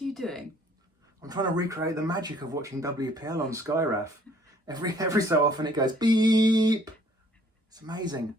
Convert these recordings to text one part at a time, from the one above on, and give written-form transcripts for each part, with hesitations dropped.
What are you doing? I'm trying to recreate the magic of watching WPL on Sky, Raf. Every so often it goes beep. It's amazing.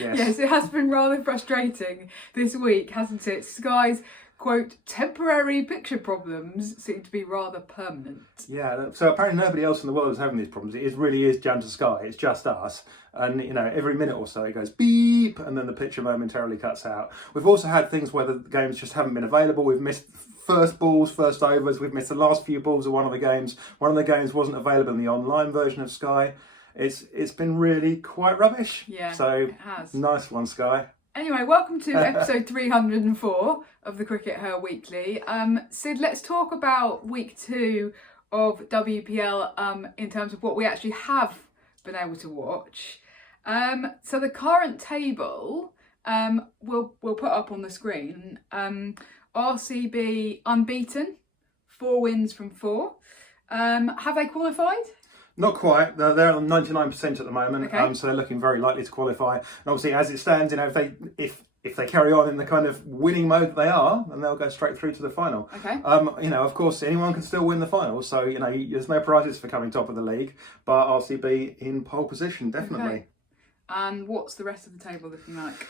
Yes, it has been rather frustrating this week, hasn't it? Sky's, quote, temporary picture problems seem to be rather permanent. Yeah, so apparently nobody else in the world is having these problems. It really is down to Sky. It's just us. And, every minute or so it goes beep, and then the picture momentarily cuts out. We've also had things where the games just haven't been available. We've missed first balls, first overs. We've missed the last few balls of one of the games. One of the games wasn't available in the online version of Sky. It's been really quite rubbish. Yeah, so it has. Nice one, Sky. Anyway, welcome to episode 304 of the CRICKETher Weekly. Sid, let's talk about week 2 of WPL in terms of what we actually have been able to watch. So the current table we'll put up on the screen. RCB unbeaten, 4 wins from 4. Have they qualified? Not quite. They're on 99% at the moment, okay. So they're looking very likely to qualify. And obviously, as it stands, if they carry on in the kind of winning mode that they are, then they'll go straight through to the final. Okay. Of course, anyone can still win the final. So there's no prizes for coming top of the league, but RCB in pole position definitely. Okay. And what's the rest of the table looking like?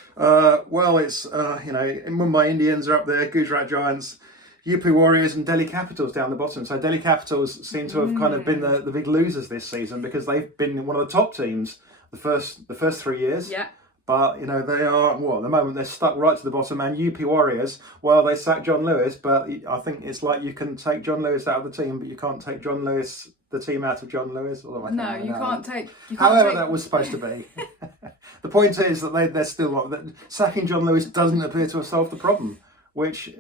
Well, it's Mumbai Indians are up there, Gujarat Giants, UP Warriors and Delhi Capitals down the bottom. So Delhi Capitals seem to have kind of been the big losers this season because they've been one of the top teams the first 3 years. Yeah. But, they are, at the moment they're stuck right to the bottom. And UP Warriors, well, they sacked John Lewis, but I think it's like you can take John Lewis out of the team, but you can't take the team out of John Lewis. No, you can't take... However that was supposed to be. The point is that they're still... that sacking John Lewis doesn't appear to have solved the problem, which,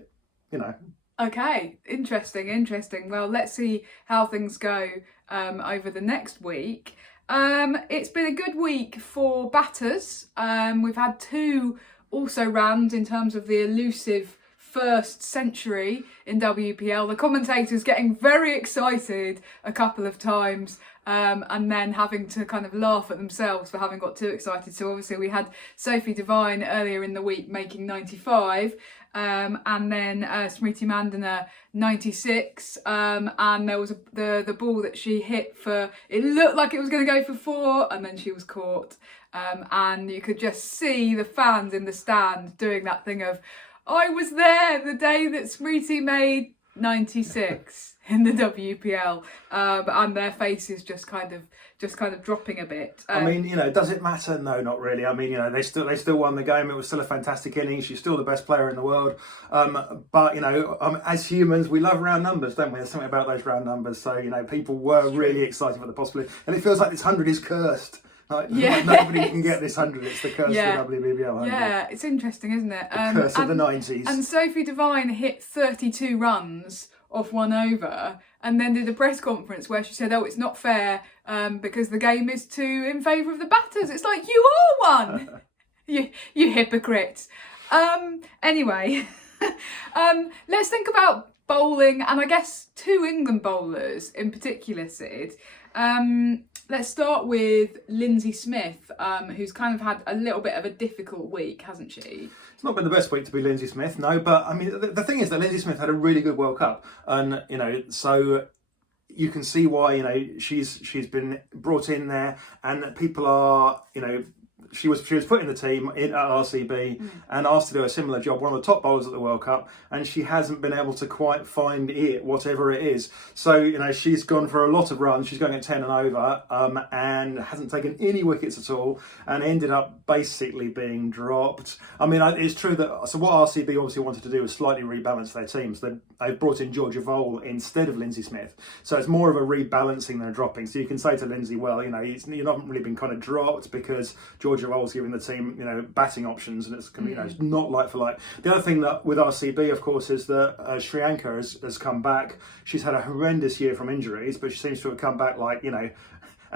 Okay, interesting. Well, let's see how things go over the next week. It's been a good week for batters. We've had 2 also-rans in terms of the elusive first century in WPL. The commentators getting very excited a couple of times and then having to kind of laugh at themselves for having got too excited. So obviously we had Sophie Devine earlier in the week making 95. And then Smriti Mandana 96, and there was the ball that she hit for, it looked like it was going to go for 4, and then she was caught, and you could just see the fans in the stand doing that thing of, I was there the day that Smriti made 96 in the WPL, and their faces just kind of dropping a bit. Does it matter? No, not really. They still won the game. It was still a fantastic innings. She's still the best player in the world. But as humans, we love round numbers, don't we? There's something about those round numbers. So people were really excited for the possibility, and it feels like this 100 is cursed. Like nobody can get this 100. It's the curse of the WPL 100. Yeah, it's interesting, isn't it? The curse of the 90s. And Sophie Devine hit 32 runs off 1 over, and then did a press conference where she said, it's not fair because the game is in favour of the batters. It's like, you are one! you hypocrite. Anyway, let's think about bowling, and I guess 2 England bowlers in particular, Sid. Let's start with Lindsay Smith, who's kind of had a little bit of a difficult week, hasn't she? It's not been the best week to be Lindsay Smith, no, but the thing is that Lindsay Smith had a really good World Cup, and so you can see why she's been brought in there, and people are she was put in the team at RCB and asked to do a similar job, one of the top bowlers at the World Cup, and she hasn't been able to quite find it, whatever it is. So, she's gone for a lot of runs. She's going at 10 and over, and hasn't taken any wickets at all, and ended up basically being dropped. It's true that, so what RCB obviously wanted to do was slightly rebalance their teams. They brought in Georgia Vole instead of Lindsay Smith. So it's more of a rebalancing than a dropping. So you can say to Lindsay, well, you've not really been kind of dropped because Georgia Vole's giving the team, batting options, and it's it's not like for like. The other thing that with RCB, of course, is that Sriyanka has come back. She's had a horrendous year from injuries, but she seems to have come back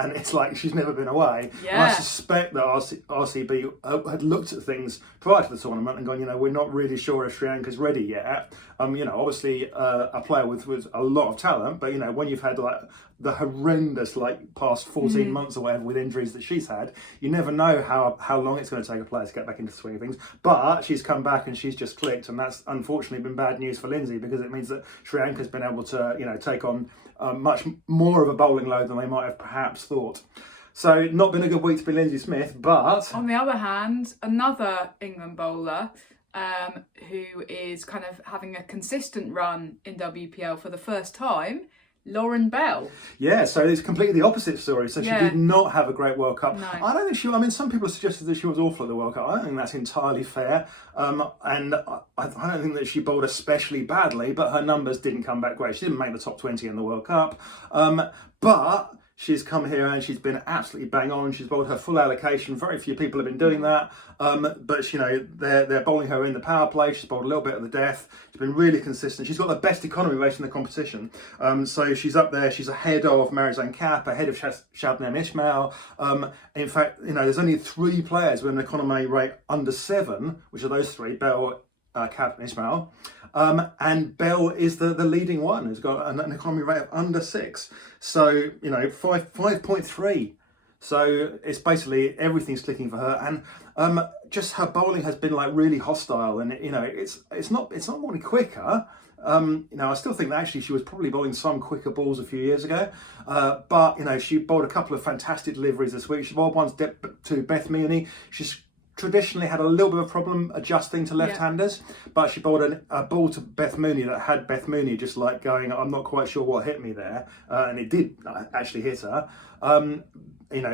and it's like she's never been away. Yeah. And I suspect that RCB had looked at things prior to the tournament and gone, we're not really sure if Sri Lanka's ready yet. Obviously a player with a lot of talent, but when you've had like the horrendous like past 14 months or whatever with injuries that she's had, you never know how long it's going to take a player to get back into the swing of things. But she's come back and she's just clicked, and that's unfortunately been bad news for Lindsay, because it means that Sri Lanka's been able to take on much more of a bowling load than they might have perhaps thought. So not been a good week to be Lindsay Smith, but on the other hand, another England bowler who is kind of having a consistent run in WPL for the first time, Lauren Bell. Yeah, so it's completely the opposite story. So she did not have a great World Cup. No. I don't think some people have suggested that she was awful at the World Cup. I don't think that's entirely fair. And I don't think that she bowled especially badly, but her numbers didn't come back great. She didn't make the top 20 in the World Cup. But she's come here and she's been absolutely bang on. She's bowled her full allocation. Very few people have been doing that. But they're bowling her in the power play. She's bowled a little bit of the death. She's been really consistent. She's got the best economy rate in the competition. So she's up there. She's ahead of Marizanne Kapp, ahead of Shabnam Ismail. In fact, there's only 3 players with an economy rate under 7, which are those 3, Bell, Kapp and Ismail. And Bell is the leading one, who's got an economy rate of under 6. So, 5.3. So it's basically everything's clicking for her. And just her bowling has been like really hostile. And, it's not really quicker. I still think that actually she was probably bowling some quicker balls a few years ago. But, she bowled a couple of fantastic deliveries this week. She bowled ones to Beth Meany. She's traditionally had a little bit of a problem adjusting to left-handers, but she bowled a ball to Beth Mooney that had Beth Mooney just like going, I'm not quite sure what hit me there, and it did actually hit her.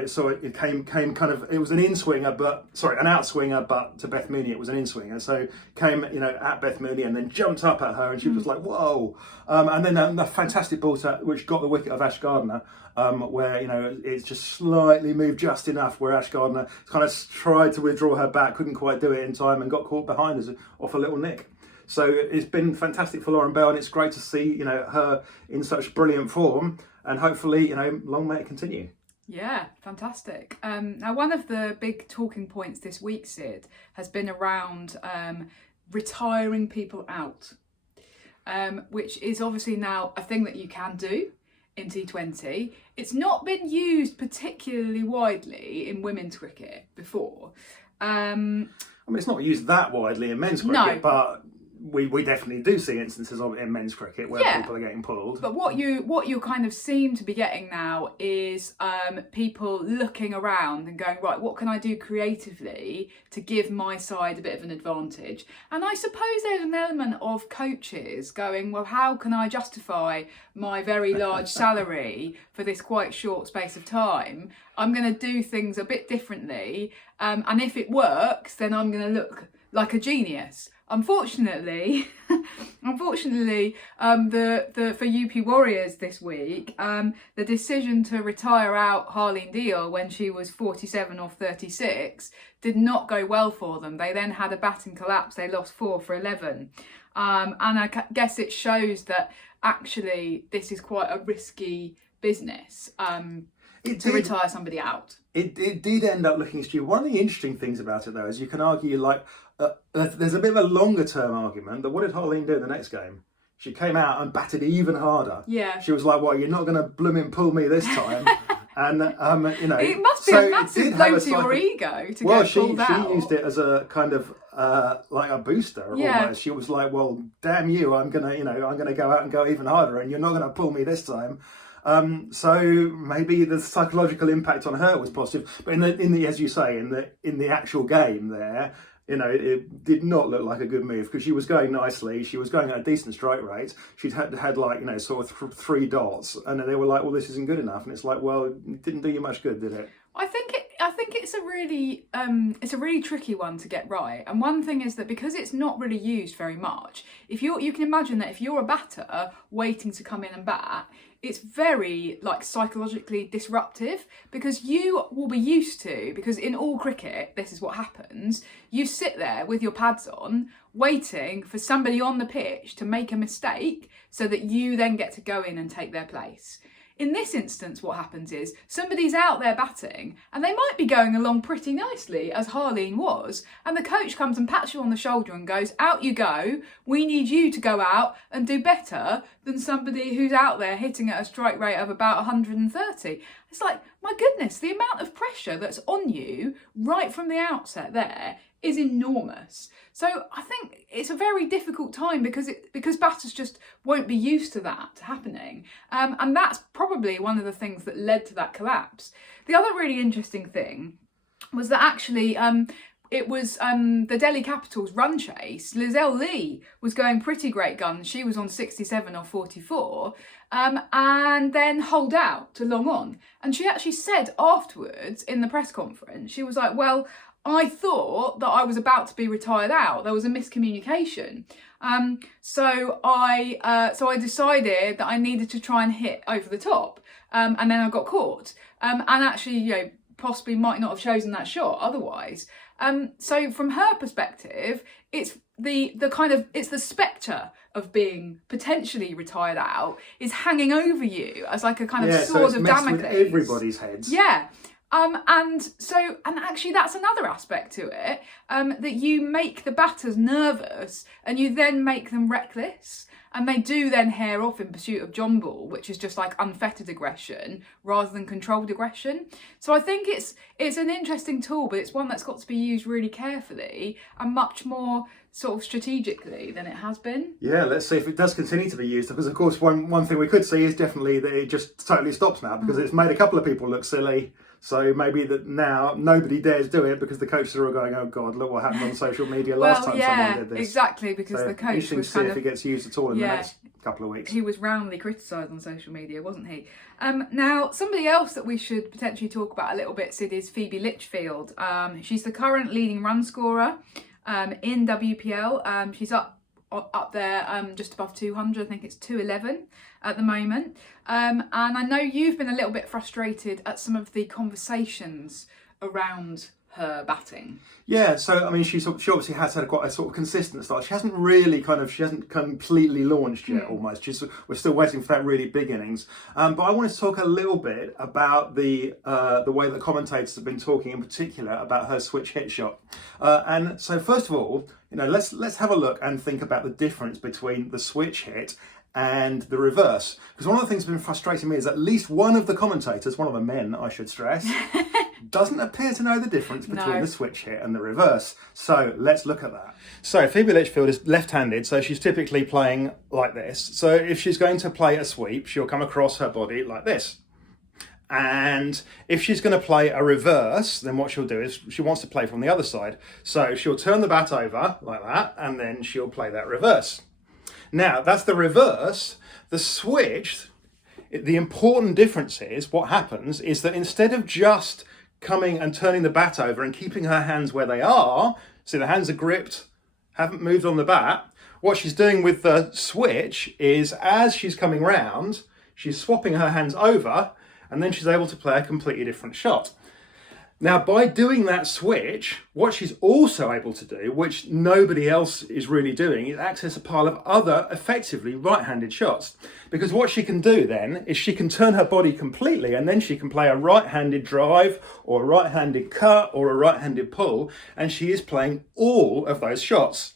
So it came kind of, it was an in-swinger, an out-swinger, but to Beth Mooney it was an in-swinger. So came, at Beth Mooney and then jumped up at her, and she was like, whoa. And then a fantastic ball which got the wicket of Ash Gardner, where, it's just slightly moved just enough where Ash Gardner kind of tried to withdraw her back, couldn't quite do it in time, and got caught behind us off a little nick. So it's been fantastic for Lauren Bell, and it's great to see, her in such brilliant form, and hopefully, long may it continue. Yeah, fantastic. Now, one of the big talking points this week, Sid, has been around retiring people out, which is obviously now a thing that you can do in T20. It's not been used particularly widely in women's cricket before. It's not used that widely in men's cricket, but we definitely do see instances of it in men's cricket where people are getting pulled. But what you kind of seem to be getting now is people looking around and going, right, what can I do creatively to give my side a bit of an advantage? And I suppose there's an element of coaches going, well, how can I justify my very large salary for this quite short space of time? I'm going to do things a bit differently, and if it works, then I'm going to look like a genius. Unfortunately, for UP Warriors this week, the decision to retire out Harleen Deal when she was 47 off 36 did not go well for them. They then had a batting collapse. They lost 4 for 11. And I guess it shows that actually this is quite a risky business to retire somebody out. It did end up looking stupid. One of the interesting things about it, though, is you can argue, there's a bit of a longer term argument that what did Harleen do in the next game? She came out and batted even harder. Yeah. She was like, well, you're not going to blooming pull me this time. And, It must be a massive blow to your ego to get pulled out. She used it as a kind of, like a booster. Yeah. Almost. She was like, well, damn you, I'm going to go out and go even harder, and you're not going to pull me this time. So maybe the psychological impact on her was positive, but in the as you say, in the actual game there, it did not look like a good move, because she was going nicely. She was going at a decent strike rate. She'd had sort of 3 dots, and then they were like, well, this isn't good enough. And it's like, well, it didn't do you much good, did it? I think it's a really tricky one to get right. And one thing is that because it's not really used very much, you can imagine that if you're a batter waiting to come in and bat, it's very psychologically disruptive, because you will be used to, because in all cricket, this is what happens. You sit there with your pads on, waiting for somebody on the pitch to make a mistake so that you then get to go in and take their place. in this instance, what happens is somebody's out there batting and they might be going along pretty nicely, as Harleen was, and the coach comes and pats you on the shoulder and goes, out you go, we need you to go out and do better than somebody who's out there hitting at a strike rate of about 130. It's like, my goodness, the amount of pressure that's on you right from the outset there is enormous. So I think it's a very difficult time because batters just won't be used to that happening. And that's probably one of the things that led to that collapse. The other really interesting thing was that actually it was the Delhi Capitals run chase. Lizelle Lee was going pretty great guns. She was on 67 or 44 and then holed out to long on. And she actually said afterwards in the press conference, she was like, well, I thought that I was about to be retired out. There was a miscommunication. So I decided that I needed to try and hit over the top. And then I got caught. And actually, you know, possibly might not have chosen that shot otherwise. So from her perspective, it's it's the spectre of being potentially retired out is hanging over you as like a kind of sword of Damocles. With everybody's heads. Yeah. And actually that's another aspect to it, that you make the batters nervous and you then make them reckless, and they do then hair off in pursuit of John ball, which is just like unfettered aggression rather than controlled aggression. So I think it's an interesting tool, but it's one that's got to be used really carefully and much more sort of strategically than it has been. Yeah, let's see if it does continue to be used, because of course one thing we could see is definitely that it just totally stops now, because it's made a couple of people look silly. So maybe that now nobody dares do it because the coaches are all going, oh God, look what happened on social media last time someone did this. Exactly, because so the coach was see if it gets used at all in the next couple of weeks. He was roundly criticised on social media, wasn't he? Now, somebody else that we should potentially talk about a little bit, Sid, is Phoebe Litchfield. She's the current leading run scorer in WPL. She's up there just above 200. I think it's 211 at the moment. And I know you've been a little bit frustrated at some of the conversations around her batting. Yeah, so I mean, she obviously has had quite a sort of consistent start. She hasn't completely launched yet. Almost, we're still waiting for that really big innings. But I wanted to talk a little bit about the way that commentators have been talking, in particular, about her switch hit shot. And so, first of all, you know, let's have a look and think about the difference between the switch hit and the reverse. Because one of the things that's been frustrating me is at least one of the commentators, one of the men, I should stress, doesn't appear to know the difference between the switch hit and the reverse. So let's look at that. So Phoebe Litchfield is left-handed, so she's typically playing like this. So if she's going to play a sweep, she'll come across her body like this. And if she's going to play a reverse, then what she'll do is she wants to play from the other side. So she'll turn the bat over like that, and then she'll play that reverse. Now, that's the reverse. The switch, the important difference is, what happens is that instead of just coming and turning the bat over and keeping her hands where they are, so the hands are gripped, haven't moved on the bat, what she's doing with the switch is, as she's coming round, she's swapping her hands over, and then she's able to play a completely different shot. Now, by doing that switch, what she's also able to do, which nobody else is really doing, is access a pile of other, effectively right-handed shots. Because what she can do then is she can turn her body completely, and then she can play a right-handed drive, or a right-handed cut, or a right-handed pull, and she is playing all of those shots.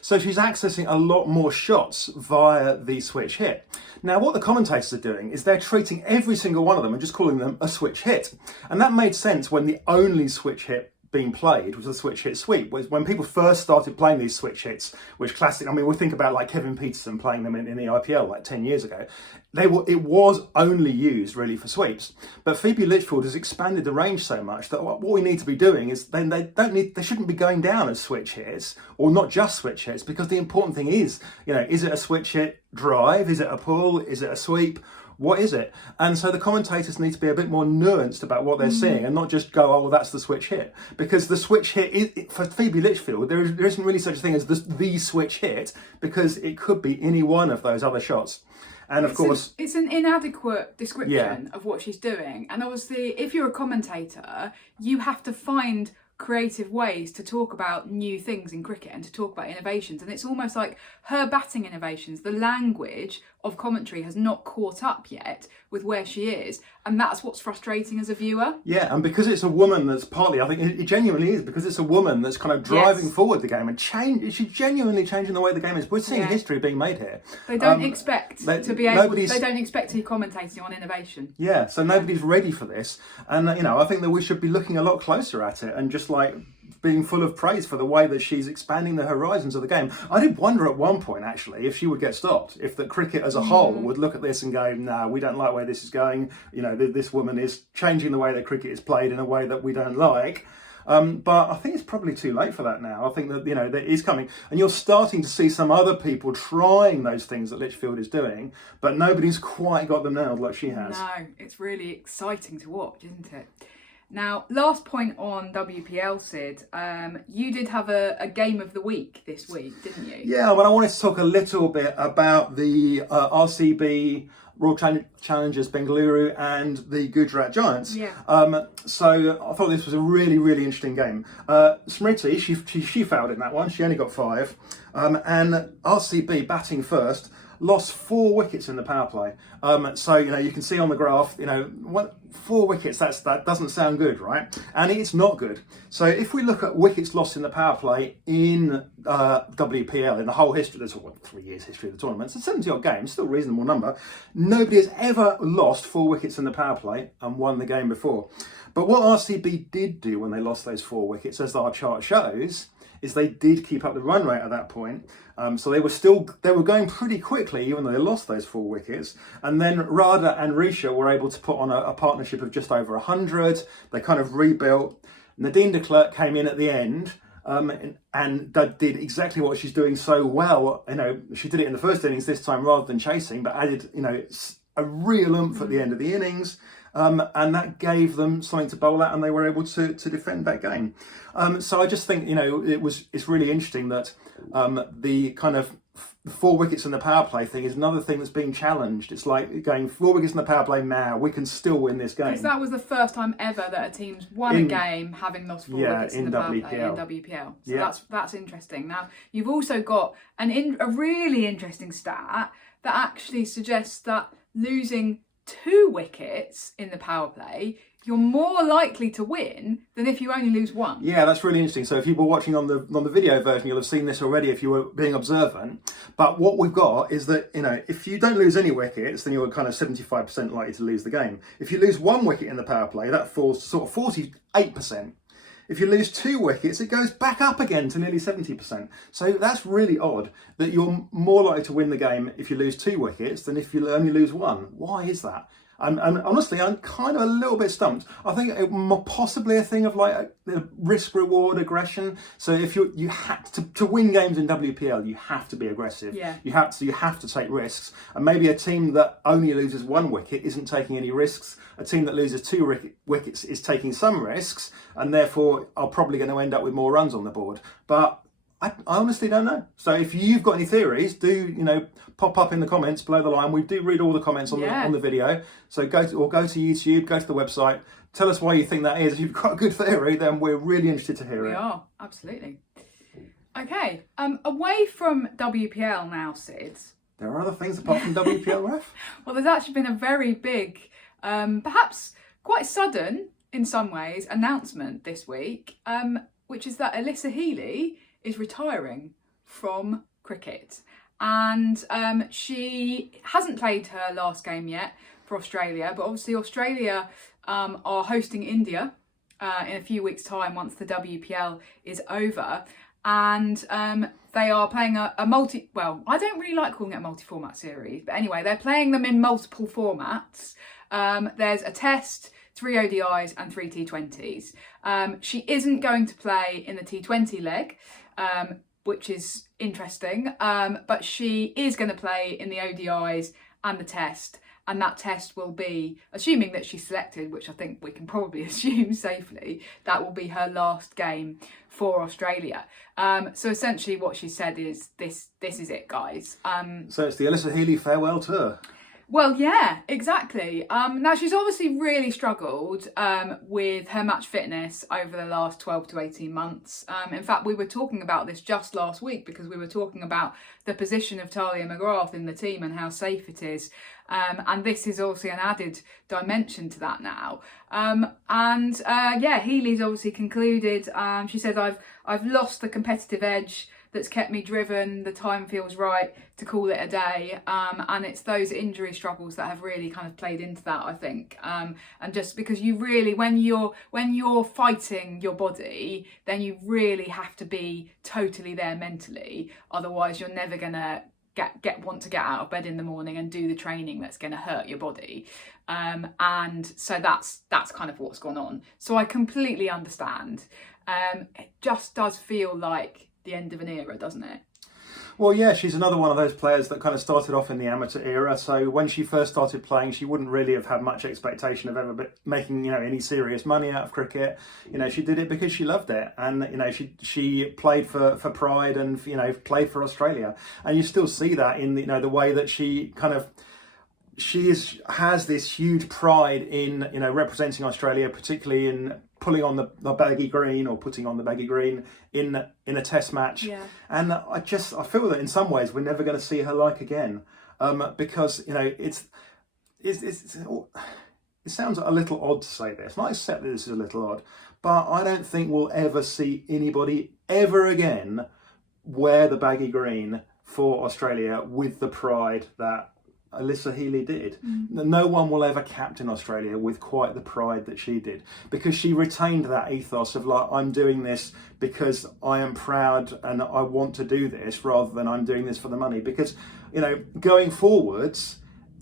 So she's accessing a lot more shots via the switch hit. Now, what the commentators are doing is they're treating every single one of them and just calling them a switch hit. And that made sense when the only switch hit being played was the switch hit sweep. When people first started playing these switch hits, which classic, I mean, we think about like Kevin Peterson playing them in the IPL like 10 years ago, it was only used really for sweeps. But Phoebe Litchfield has expanded the range so much that what we need to be doing is then they shouldn't be going down as switch hits, or not just switch hits, because the important thing is, you know, is it a switch hit drive? Is it a pull? Is it a sweep? What is it? And so the commentators need to be a bit more nuanced about what they're seeing and not just go, oh, well, that's the switch hit. Because the switch hit, for Phoebe Litchfield, there isn't really such a thing as the switch hit, because it could be any one of those other shots. And of course, it's an inadequate description of what she's doing. And obviously, if you're a commentator, you have to find creative ways to talk about new things in cricket and to talk about innovations. And it's almost like her batting innovations, the language of commentary has not caught up yet with where she is. And that's what's frustrating as a viewer. Yeah, and because it's a woman that's partly, I think it genuinely is, because it's a woman that's kind of driving forward the game and she's genuinely changing the way the game is. We're seeing history being made here. They don't expect to be able, they don't expect to be commentating on innovation. Yeah, so nobody's ready for this. And, you know, I think that we should be looking a lot closer at it and just like being full of praise for the way that she's expanding the horizons of the game. I did wonder at one point, actually, if she would get stopped, if the cricket as a whole would look at this and go, no, we don't like where this is going. You know, this woman is changing the way that cricket is played in a way that we don't like. But I think it's probably too late for that now. I think that, you know, that is coming. And you're starting to see some other people trying those things that Litchfield is doing, but nobody's quite got them nailed like she has. No, it's really exciting to watch, isn't it? Now, last point on WPL, Sid. You did have a game of the week this week, didn't you? Yeah, well, I wanted to talk a little bit about the RCB Royal Challengers Bengaluru and the Gujarat Giants. Yeah. So I thought this was a really, really interesting game. Smriti, she fouled in that one. She only got 5. And RCB batting first lost 4 wickets in the power play. So, you know, you can see on the graph, you know, 4 wickets, that doesn't sound good, right? And it's not good. So if we look at wickets lost in the power play in WPL, in the whole history, there's 3 years history of the tournament, so 70 odd games, still a reasonable number. Nobody has ever lost 4 wickets in the power play and won the game before. But what RCB did do when they lost those 4 wickets, as our chart shows, is they did keep up the run rate at that point. So they were going pretty quickly, even though they lost those 4 wickets. And then Radha and Risha were able to put on a partnership of just over 100. They kind of rebuilt. Nadine de Klerk came in at the end and did exactly what she's doing so well. You know, she did it in the first innings this time rather than chasing, but added, you know, a real oomph at the end of the innings. And that gave them something to bowl at, and they were able to defend that game. So I just think, you know, it's really interesting that the kind of 4 wickets in the power play thing is another thing that's being challenged. It's like going 4 wickets in the power play now, we can still win this game. Because that was the first time ever that a team's won a game having lost 4 wickets in the power play in WPL. So that's interesting. Now, you've also got a really interesting stat that actually suggests that losing 2 wickets in the power play, you're more likely to win than if you only lose 1. Yeah, that's really interesting. So if you were watching on the video version, you'll have seen this already if you were being observant. But what we've got is that, you know, if you don't lose any wickets, then you're kind of 75% likely to lose the game. If you lose 1 wicket in the power play, that falls to sort of 48%. If you lose 2 wickets, it goes back up again to nearly 70%. So that's really odd that you're more likely to win the game if you lose 2 wickets than if you only lose 1. Why is that? And honestly, I'm kind of a little bit stumped. I think it possibly a thing of like risk reward aggression. So if you have to win games in WPL, you have to be aggressive. Yeah. You have to take risks. And maybe a team that only loses 1 wicket isn't taking any risks. A team that loses 2 wickets is taking some risks, and therefore are probably going to end up with more runs on the board. But I honestly don't know. So if you've got any theories, do, you know, pop up in the comments below the line. We do read all the comments on the video. So go to YouTube, go to the website. Tell us why you think that is. If you've got a good theory, then we're really interested to hear it. We are, absolutely. Okay, away from WPL now, Sid. There are other things apart from WPL, Ref? Well, there's actually been a very big, perhaps quite sudden in some ways, announcement this week, which is that Alyssa Healy is retiring from cricket. And she hasn't played her last game yet for Australia, but obviously Australia are hosting India in a few weeks' time once the WPL is over. And they are playing a well, I don't really like calling it a multi-format series, but anyway, they're playing them in multiple formats. There's a test, 3 ODIs and 3 T20s. She isn't going to play in the T20 leg, which is interesting, but she is going to play in the ODIs and the test, and that test will be, assuming that she's selected, which I think we can probably assume safely, that will be her last game for Australia. So essentially what she said is, this is it, guys. So it's the Alyssa Healy farewell tour. Well, yeah, exactly. Now, she's obviously really struggled with her match fitness over the last 12 to 18 months. In fact, we were talking about this just last week because we were talking about the position of Talia McGrath in the team and how safe it is. And this is obviously an added dimension to that now. Yeah, Healy's obviously concluded. She said, I've lost the competitive edge that's kept me driven. The time feels right to call it a day, and it's those injury struggles that have really kind of played into that, I think. And just because you really, when you're fighting your body, then you really have to be totally there mentally. Otherwise, you're never gonna want to get out of bed in the morning and do the training that's going to hurt your body. And so that's kind of what's gone on. So I completely understand. It just does feel like the end of an era, doesn't it? Well, yeah, she's another one of those players that kind of started off in the amateur era. So when she first started playing, she wouldn't really have had much expectation of ever making, any serious money out of cricket. She did it because she loved it, and she played for pride and played for Australia. And you still see that in the way that she kind of has this huge pride in representing Australia, particularly in pulling on the baggy green or putting on the baggy green in a test match. Yeah. And I feel that in some ways we're never going to see her like again, because it sounds a little odd to say this, and I accept that this is a little odd, but I don't think we'll ever see anybody ever again wear the baggy green for Australia with the pride that Alyssa Healy did. No one will ever captain Australia with quite the pride that she did, because she retained that ethos of like, I'm doing this because I am proud and I want to do this, rather than I'm doing this for the money. Because going forwards,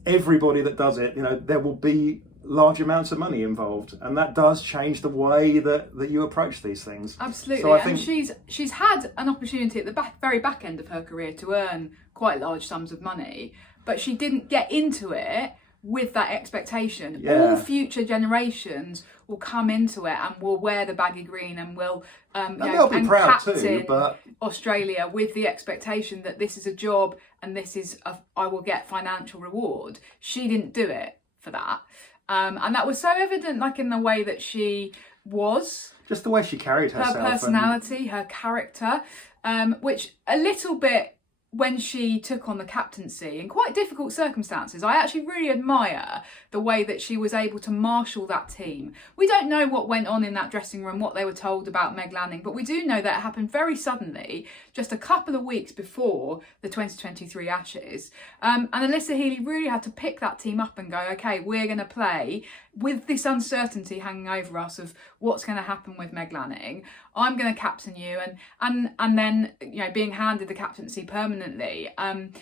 everybody that does it, there will be large amounts of money involved, and that does change the way that you approach these things. Absolutely. So I think she's had an opportunity at the very back end of her career to earn quite large sums of money, but she didn't get into it with that expectation. Yeah. All future generations will come into it and will wear the baggy green and will they'll be proud too, but Australia with the expectation that this is a job and this is I will get financial reward. She didn't do it for that, and that was so evident, like in the way that she was, just the way she carried herself, her personality, her character, which a little bit, when she took on the captaincy in quite difficult circumstances, I actually really admire the way that she was able to marshal that team. We don't know what went on in that dressing room, what they were told about Meg Lanning, but we do know that it happened very suddenly, just a couple of weeks before the 2023 Ashes. And Alyssa Healy really had to pick that team up and go, okay, we're going to play with this uncertainty hanging over us of what's going to happen with Meg Lanning. I'm going to captain you, and then being handed the captaincy permanently, and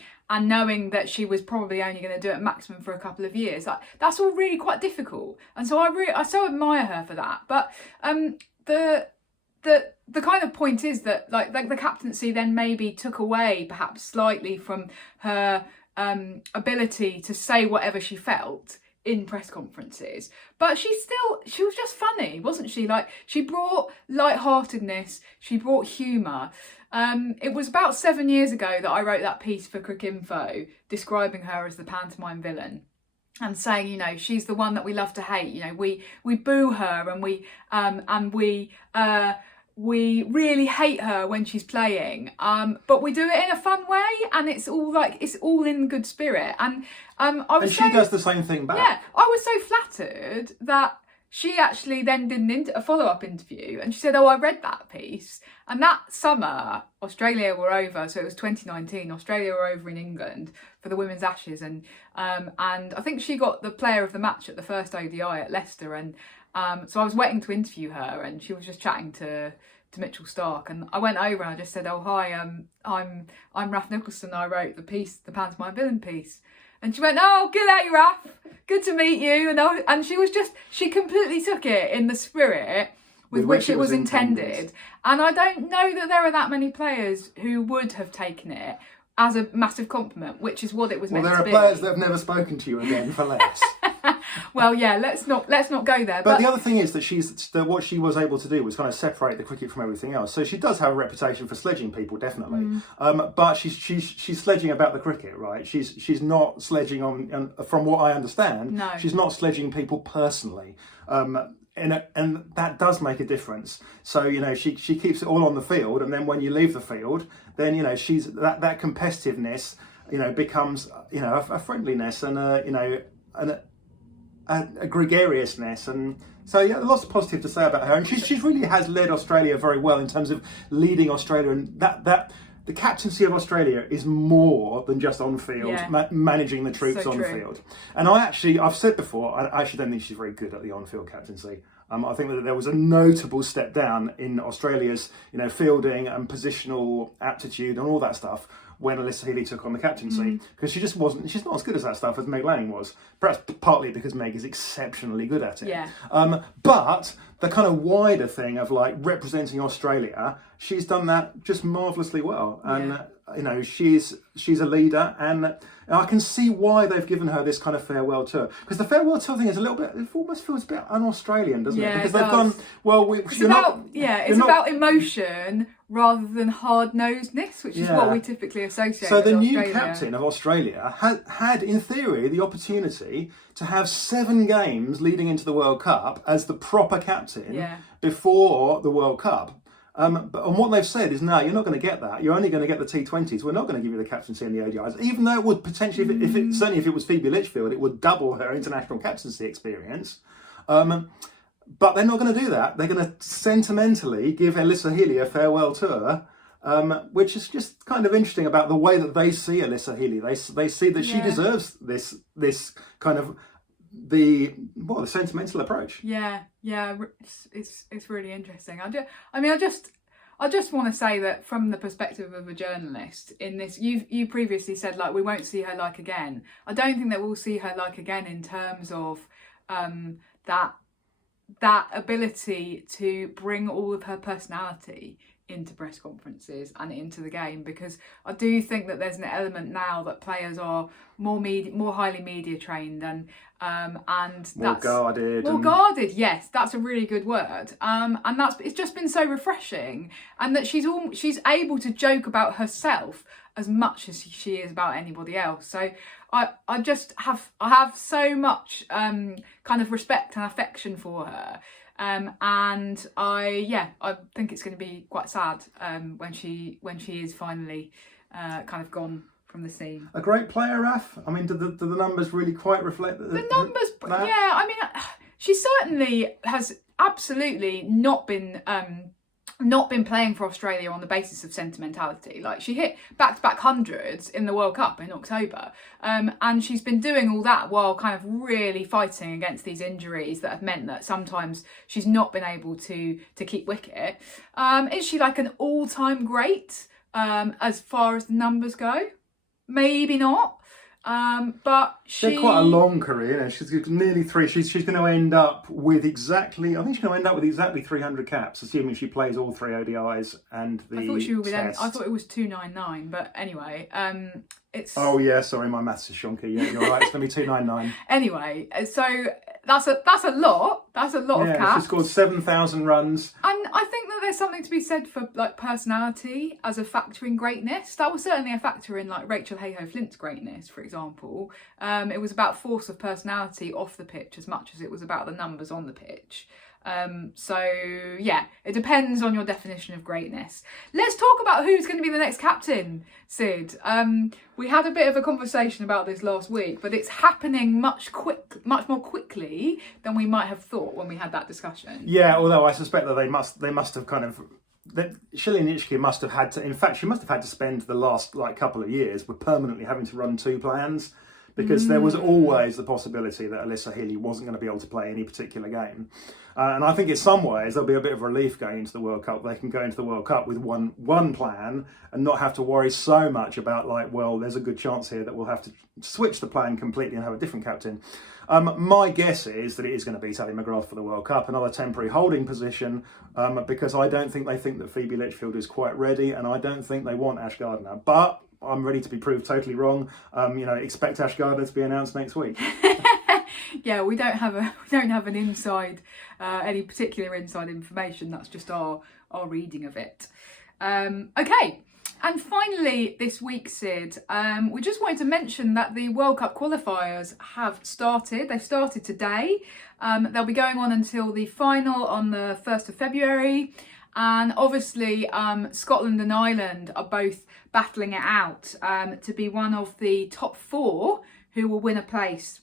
knowing that she was probably only going to do it maximum for a couple of years. That's all really quite difficult, and so I so admire her for that. But the kind of point is that like the captaincy then maybe took away perhaps slightly from her ability to say whatever she felt in press conferences, but she was just funny, wasn't she? Like, she brought lightheartedness, she brought humour. It was about 7 years ago that I wrote that piece for CRICKETher describing her as the pantomime villain, and saying, she's the one that we love to hate. We boo her, and we really hate her when she's playing, but we do it in a fun way, and it's all in good spirit. And she does the same thing back. Yeah, I was so flattered that she actually then did a follow-up interview, and she said, I read that piece, and that summer Australia were over, so it was 2019, Australia were over in England for the Women's Ashes, and I think she got the player of the match at the first ODI at Leicester, and so I was waiting to interview her, and she was just chatting to Mitchell Stark, and I went over and I just said, oh hi, I'm Raf Nicholson, I wrote the piece, the pantomime villain piece. And she went, oh, good day, Raf, good to meet you. And she completely took it in the spirit with which it was intended. And I don't know that there are that many players who would have taken it as a massive compliment, which is what it was meant to be. Well, there are players that have never spoken to you again for less. Well, yeah, let's not go there. But the other thing is that what she was able to do was kind of separate the cricket from everything else. So she does have a reputation for sledging people, definitely. But she's sledging about the cricket, right? She's not sledging on, from what I understand. No. She's not sledging people personally. And that does make a difference. So, she keeps it all on the field, and then when you leave the field, then, she's that competitiveness, becomes, a friendliness and a gregariousness. And so, yeah, lots of positive to say about her. And she really has led Australia very well in terms of leading Australia, and that the captaincy of Australia is more than just on field, managing the troops on field. And I've said before, I actually don't think she's very good at the on-field captaincy. I think that there was a notable step down in Australia's, fielding and positional aptitude and all that stuff when Alyssa Healy took on the captaincy, because she's not as good as that stuff as Meg Lanning was. Perhaps partly because Meg is exceptionally good at it. Yeah. But the kind of wider thing of like representing Australia, she's done that just marvellously well. And she's a leader, and I can see why they've given her this kind of farewell tour, because the farewell tour thing is a little bit, it almost feels a bit un-Australian, doesn't it? Because they've gone, well, it's about emotion rather than hard-nosedness, which is what we typically associate so with the Australia. new captain of Australia had in theory the opportunity to have 7 games leading into the World Cup as the proper captain before the World Cup. And what they've said is, no, you're not going to get that. You're only going to get the T20s. We're not going to give you the captaincy and the ODIs, even though it would potentially, certainly if it was Phoebe Litchfield, it would double her international captaincy experience. But they're not going to do that. They're going to sentimentally give Alyssa Healy a farewell tour, which is just kind of interesting about the way that they see Alyssa Healy. They see that she deserves this kind of the sentimental approach. Yeah, it's really interesting. I just want to say that from the perspective of a journalist in this, you previously said like we won't see her like again. I don't think that we'll see her like again in terms of that ability to bring all of her personality into press conferences and into the game, because I do think that there's an element now that players are more highly media trained and more guarded. Yes, that's a really good word. And it's just been so refreshing, and that she's able to joke about herself as much as she is about anybody else. So I have so much kind of respect and affection for her. And I think it's going to be quite sad when she is finally kind of gone from the scene. A great player, Raf. I mean, do the numbers really quite reflect that? The numbers, yeah. I mean, she certainly has absolutely not been playing for Australia on the basis of sentimentality. Like, she hit back-to-back hundreds in the World Cup in October, and she's been doing all that while kind of really fighting against these injuries that have meant that sometimes she's not been able to keep wicket. Is she like an all-time great as far as the numbers go? Maybe not. But she had quite a long career, and she's nearly 3. She's going to end up with exactly 300 caps, assuming she plays all 3 ODIs and the Test. I thought it was 299, but anyway, it's. Oh yeah, sorry, my maths is shonky. Yeah, you're right. It's going to be 299. Anyway, so that's a lot. That's a lot of caps. She scored 7,000 runs. And I think that there's something to be said for like personality as a factor in greatness. That was certainly a factor in like Rachel Hayhoe-Flint's greatness, for example. It was about force of personality off the pitch as much as it was about the numbers on the pitch. So yeah, it depends on your definition of greatness. Let's talk about who's going to be the next captain, Sid. We had a bit of a conversation about this last week, but it's happening much more quickly than we might have thought when we had that discussion. Yeah, although I suspect that they must have kind of. That Healy must have had to. In fact, she must have had to spend the last couple of years with permanently having to run 2 plans, because there was always the possibility that Alyssa Healy wasn't going to be able to play any particular game. And I think in some ways there'll be a bit of relief going into the World Cup. They can go into the World Cup with one plan and not have to worry so much about there's a good chance here that we'll have to switch the plan completely and have a different captain. My guess is that it is going to be Sally McGrath for the World Cup, another temporary holding position, because I don't think they think that Phoebe Litchfield is quite ready, and I don't think they want Ash Gardner. But I'm ready to be proved totally wrong. Expect Ash Gardner to be announced next week. Yeah, we don't have an inside, any particular inside information. That's just our reading of it. Okay. And finally, this week, Sid, we just wanted to mention that the World Cup qualifiers have started. They've started today. They'll be going on until the final on the 1st of February. And obviously, Scotland and Ireland are both battling it out to be one of the top 4 who will win a place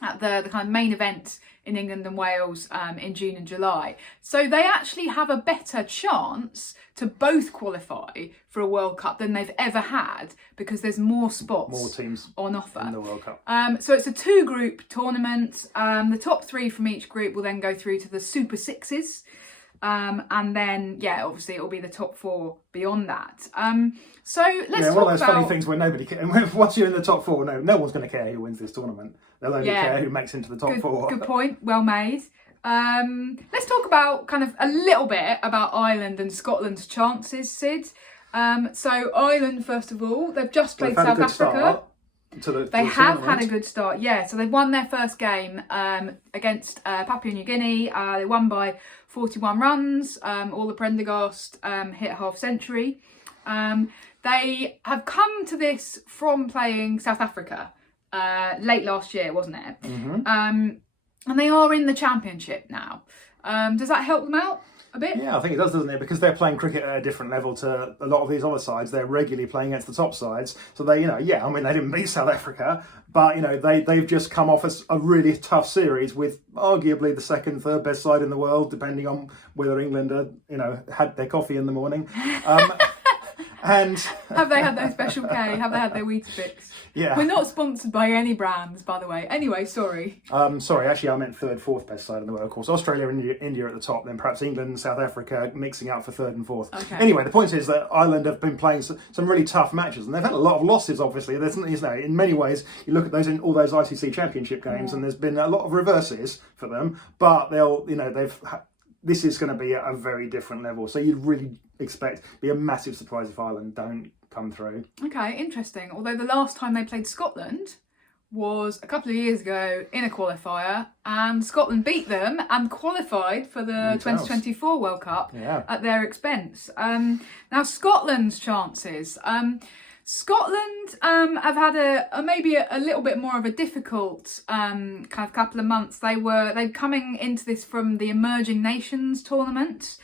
at the kind of main event in England and Wales in June and July. So they actually have a better chance to both qualify for a World Cup than they've ever had, because there's more spots, more teams on offer in the World Cup. So it's a 2-group tournament. The top 3 from each group will then go through to the Super Sixes. And then, yeah, obviously it'll be the top 4 beyond that. So let's talk one of those about funny things where nobody cares. Once you're in the top 4, no one's going to care who wins this tournament. They'll only care who makes into the top 4. Good point. Well made. Let's talk about kind of a little bit about Ireland and Scotland's chances, Sid. So Ireland, first of all, they've just played South Africa. They have had a good start, yeah. So they've won their first game against Papua New Guinea. They won by 41 runs. All the Prendergast hit a half century. They have come to this from playing South Africa late last year, wasn't it? Mm-hmm. And they are in the championship now. Does that help them out a bit? Yeah, I think it does, doesn't it? Because they're playing cricket at a different level to a lot of these other sides. They're regularly playing against the top sides. So they, they didn't beat South Africa, but, they've just come off a really tough series with arguably the second, third best side in the world, depending on whether England had their coffee in the morning. And have they had their Special K? Have they had their Weetabix? Yeah. We're not sponsored by any brands, by the way. Anyway, sorry. Sorry, actually I meant third, fourth best side in the world. Of course, Australia and India at the top, then perhaps England and South Africa mixing up for third and fourth. Okay. Anyway, the point is that Ireland have been playing some really tough matches, and they've had a lot of losses, obviously. In many ways, you look at those in all those ICC championship games, and there's been a lot of reverses for them, but this is going to be at a very different level. So you'd really be a massive surprise if Ireland don't come through. Okay, interesting. Although the last time they played Scotland was a couple of years ago in a qualifier, and Scotland beat them and qualified for the 2024 World Cup at their expense. Now, Scotland's chances. Scotland have had maybe a little bit more of a difficult kind of couple of months. They're coming into this from the Emerging Nations tournament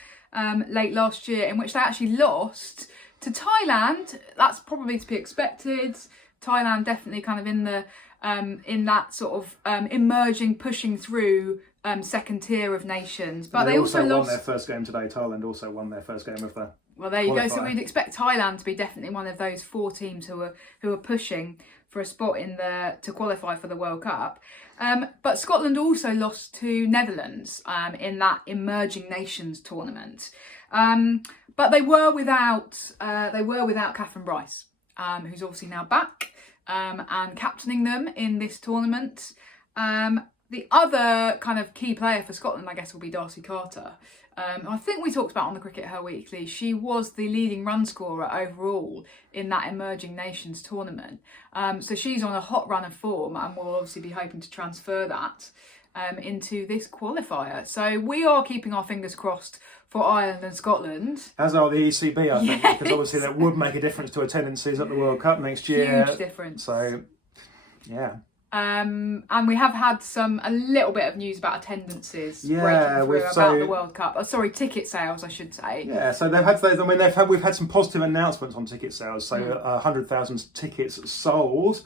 late last year, in which they actually lost to Thailand. That's probably to be expected. Thailand definitely kind of in that sort of emerging, pushing through second tier of nations. But they also won lost their first game today. Thailand also won their first game of the Well, there you qualifier. go. So we'd expect Thailand to be definitely one of those 4 teams who are pushing for a spot to qualify for the World Cup. But Scotland also lost to Netherlands in that Emerging Nations tournament. But they were without Catherine Bryce, who's obviously now back and captaining them in this tournament. The other kind of key player for Scotland, I guess, will be Darcy Carter. I think we talked about on the CRICKETher Weekly, she was the leading run scorer overall in that Emerging Nations tournament. So she's on a hot run of form, and we'll obviously be hoping to transfer that into this qualifier. So we are keeping our fingers crossed for Ireland and Scotland. As are the ECB, I think, because obviously that would make a difference to attendances at the World Cup next year. Huge difference. So, yeah. And we have had a little bit of news about attendances breaking through about the World Cup. Ticket sales, I should say. Yeah, so we've had some positive announcements on ticket sales. So 100,000 tickets sold,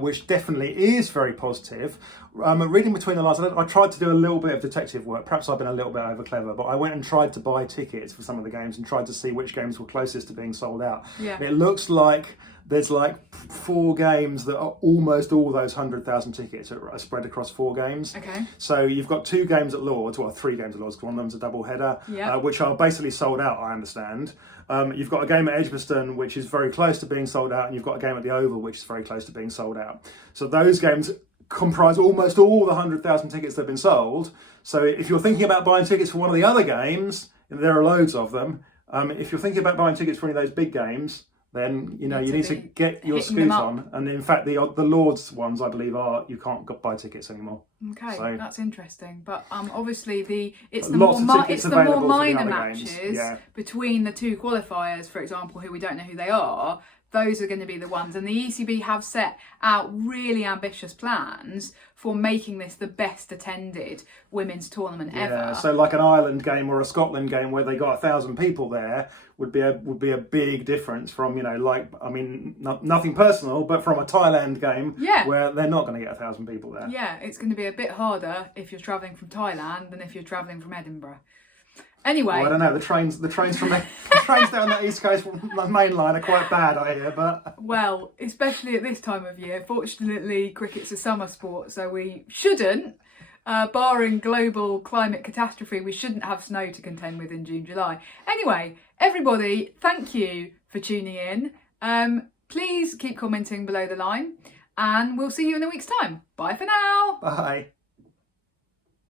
which definitely is very positive. Reading between the lines, I tried to do a little bit of detective work. Perhaps I've been a little bit over clever, but I went and tried to buy tickets for some of the games and tried to see which games were closest to being sold out. Yeah. And it looks like there's 4 games that are almost all those 100,000 tickets are spread across 4 games. Okay. So you've got 2 games at Lords, 3 games at Lords, because one of them's a double header, which are basically sold out, I understand. You've got a game at Edgbaston, which is very close to being sold out, and you've got a game at the Oval, which is very close to being sold out. So those games comprise almost all the 100,000 tickets that have been sold. So if you're thinking about buying tickets for one of the other games, and there are loads of them, if you're thinking about buying tickets for any of those big games, then you Need need to to be get your hitting them scoot up. on. And in fact, the Lords ones, I believe, you can't buy tickets anymore. Okay, So- that's interesting. But obviously it's the Lots more of tickets it's the more available for the minor other matches games, yeah. between the two qualifiers, for example, who we don't know who they are. Those are going to be the ones, and the ECB have set out really ambitious plans for making this the best attended women's tournament ever. So like an Ireland game or a Scotland game where they got 1,000 people there would be a big difference from nothing personal, but from a Thailand game where they're not going to get 1,000 people there. Yeah, it's going to be a bit harder if you're travelling from Thailand than if you're travelling from Edinburgh. Anyway, well, I don't know. The trains from the trains down the east coast main line are quite bad, I hear. But well, especially at this time of year. Fortunately, cricket's a summer sport, so we shouldn't, barring global climate catastrophe, we shouldn't have snow to contend with in June, July. Anyway, everybody, thank you for tuning in. Please keep commenting below the line, and we'll see you in a week's time. Bye for now. bye.